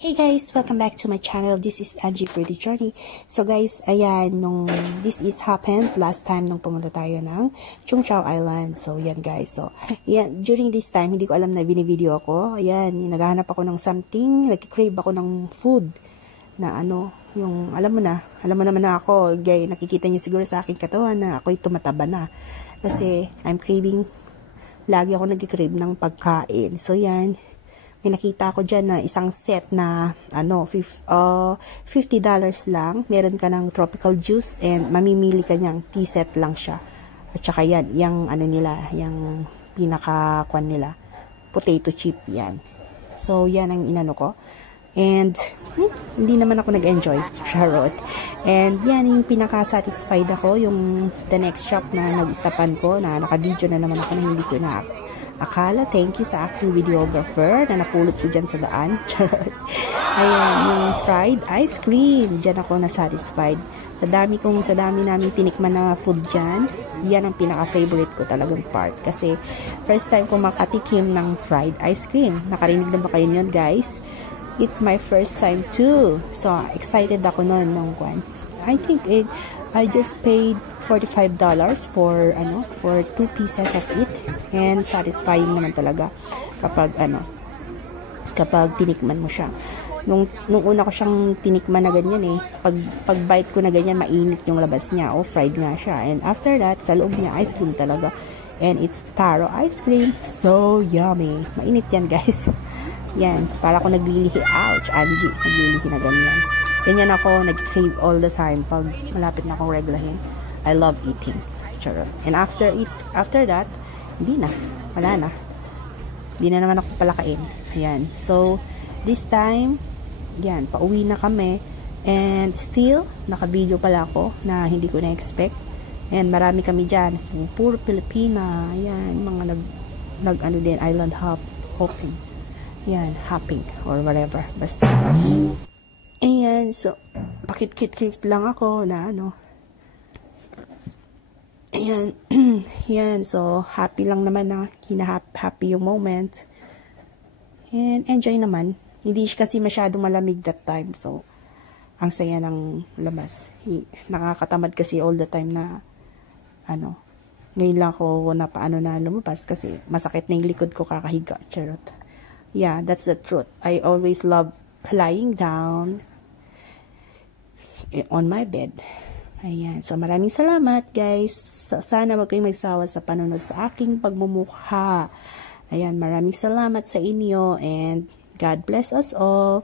Hey guys, welcome back to my channel. This is Angie for the Journey. So guys, ayan, this is happened last time nung pumunta tayo ng Chung Chau Island. So yan guys, so yan, during this time, hindi ko alam na binivideo ako. Ayan, naghahanap ako ng something, nag-crave ako ng food na yung alam mo naman na ako, gay, nakikita niyo siguro sa aking katawan na ako'y tumataba na. Kasi I'm craving, lagi ako nag-crave ng pagkain. So yan, may nakita ko dyan na isang set na $50 lang. Meron ka ng tropical juice and mamimili ka niyang tea set lang siya. At saka yan, yung nila, yung pinaka-kwan nila, potato chip yan. So yan ang inano ko. And hindi naman ako nag-enjoy, charot. And yan yung pinaka-satisfied ako, yung the next shop na nag-istapan ko, na naka-video na naman ako na hindi ko na akala. Thank you sa aking videographer na napulot ko dyan sa daan. Charot. Ayan, yung fried ice cream. Dyan ako na-satisfied. Sa dami namin tinikman na food dyan, yan ang pinaka-favorite ko talagang part. Kasi first time ko makatikim ng fried ice cream. Nakarinig na ba kayo yun, guys? It's my first time too. So, excited ako noon nung kwan. I think I just paid $45 for 2 pieces of it, and satisfying naman talaga kapag kapag tinikman mo siya. Nung una ko siyang tinikman na ganyan pag bite ko na ganyan, mainit yung labas niya, fried nga siya, and after that sa loob niya ice cream talaga, and it's taro ice cream, so yummy. Mainit yan guys. Yan, para ako naglilihi. Ouch, Angie, naglilihi na ganyan. Ganyan ako, nag-crave all the time pag malapit na akong reglahin. I love eating. Charot. And after that, wala na. Hindi na naman ako palakain. Ayan. So, this time, yan, pauwi na kami. And still, naka-video pala ako na hindi ko na-expect. And marami kami dyan. Puro Pilipina. Ayan, mga din, island hopping. Yan, hopping or whatever. Basta. Ayan, so, pakit-kit lang ako na Ayan, yan, so, happy lang naman na happy yung moment. And enjoy naman. Hindi kasi masyadong malamig that time, so, ang saya ng labas. Nakakatamad kasi all the time na, ngayon lang ako na lumabas kasi masakit na yung likod ko kakahiga. Charot. Yeah, that's the truth. I always love lying down on my bed. Ayan. So, maraming salamat, guys. Sana wag kayong magsawa sa panonood sa aking pagmumukha. Ayan, maraming salamat sa inyo, and God bless us all.